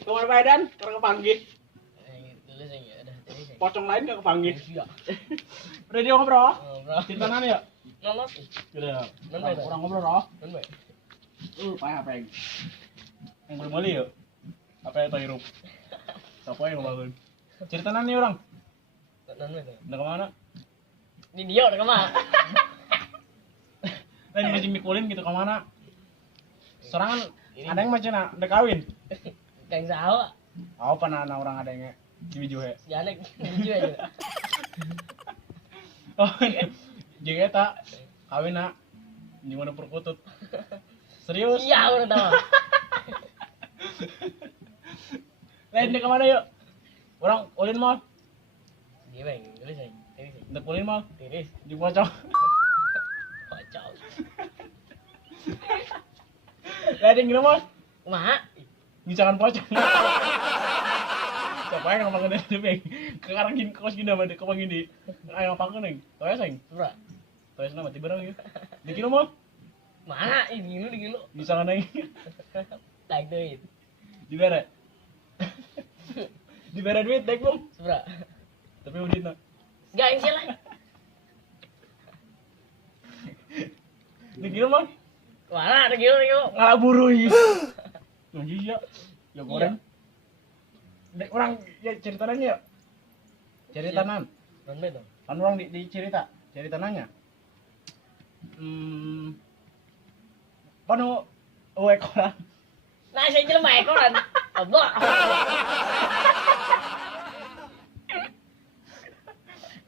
Kemana badan? Karena kepanggil. Tulis aja ada tulis aja. Pocong lain gak kepanggil. Iya. Udah dia ngobrol. Ngobrol. Cerita nanya ya? Nolot. Udah. Nambah, Orang ngobrol roh. Kan baik. Payah apa yang belum beli yuk? Apa yang hirup? Siapa yang bangun? Cerita nanya orang. Nan baik. Udah kemana? Ini dia udah kemana? Lain masih mikulin gitu kemana? Sorangan ada yang macam udah kawin. Kang sawa. Oh pernah anak orang ada yang di juhe. Janek juga juga. Oh juga tak kawin nak di mana perkutut. Serius? Iya udah tahu. Lain dia kemana yuk? Orang ulin mal. Dia bang, tulis aja. Tulis aja. Udah ulin mal Tulis. di pocong. Kacau. Lain yang gimana mal? Kumaha? Misalkan pocong. Siapa yang ngomong dari debeng? Sekarang gini kos gini sama kau gini. Ayo ngapang neng. Toya seng. Pura. Toya nama tiba dong. Dikira mal? Mana ini lu dingin lu. Misalkan neng. Tak duit. Dibere. Dibere duit dek belum? Pura. Tapi udah nak. Enggak yang salah. Dikira mal? Mana ada gitu gitu. Ngalah burui. Iya. Ya goreng. Dek orang ya cerita nanya. Cerita nan. Non baik dong. Kan orang di cerita nanya. Panu ekoran. Nah saya jelema ekoran. Allah.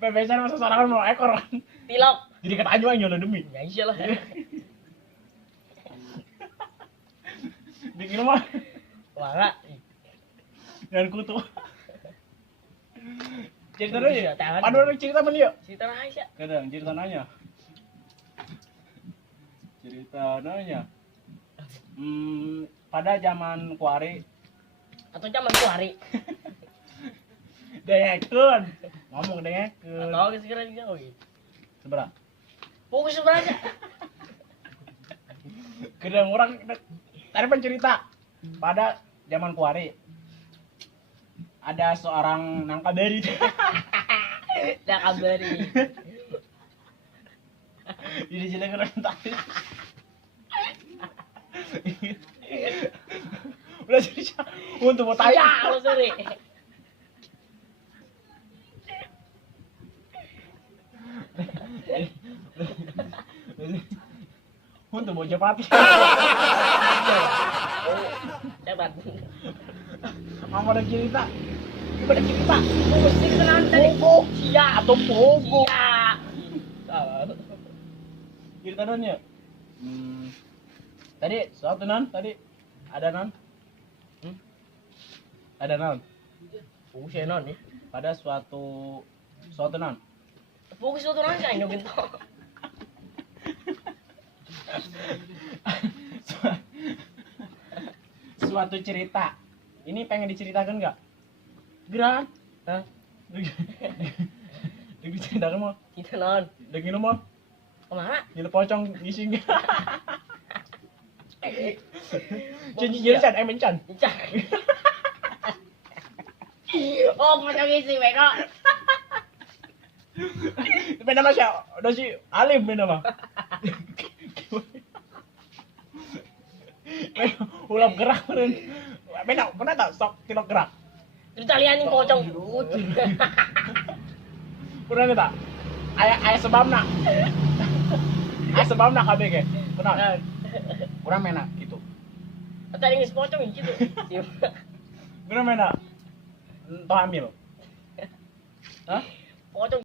Bebesan masa sorangan mau ekoran. Tilok. Jadi kata aja yang demi. Ya insyaallah. Bikin mah Wala. dan kutu. Cerita nanya. Tangan. Panu orang cerita mana yuk? Cerita rahasia. Kadang cerita nanya. Cerita nanya. Pada zaman kuari Atau zaman kuari. dayakun ngomong dayakun Atau segera juga gitu. seberapa Fokus sebenarnya. kadang orang tadi pencerita pada zaman kuari ada seorang nangkaberi Dah kabari. jadi jelek orang tadi udah jadi untuk mau tanya Ya, lu sorry. untuk mau japati Cepat. mama ada cerita gimana cerita Mesti kenalan tadi. Pogo Iya. atau pogo Iya. cerita non ya tadi suatu non tadi ada non ada non Fokus ya non ya. pada suatu non Fokus itu non saya nungguin toh. suatu cerita ini pengen diceritakan nggak geran Hah? diceritakan mau Kita non. lagi mau Kemana? jadi pocong ngising jadi can mencan Cak. Oh, macam isi beko. beda mas ya udah si alim beda mah ulam gerak meren beda pernah tak sok kilo gerak Cerita lian ini pocong. pernah tak ayah sebabna ayah sebabna kabeh ke pernah kurang mena gitu Tadi ngis pocong gitu. kurang mena toh hamil hah Pocong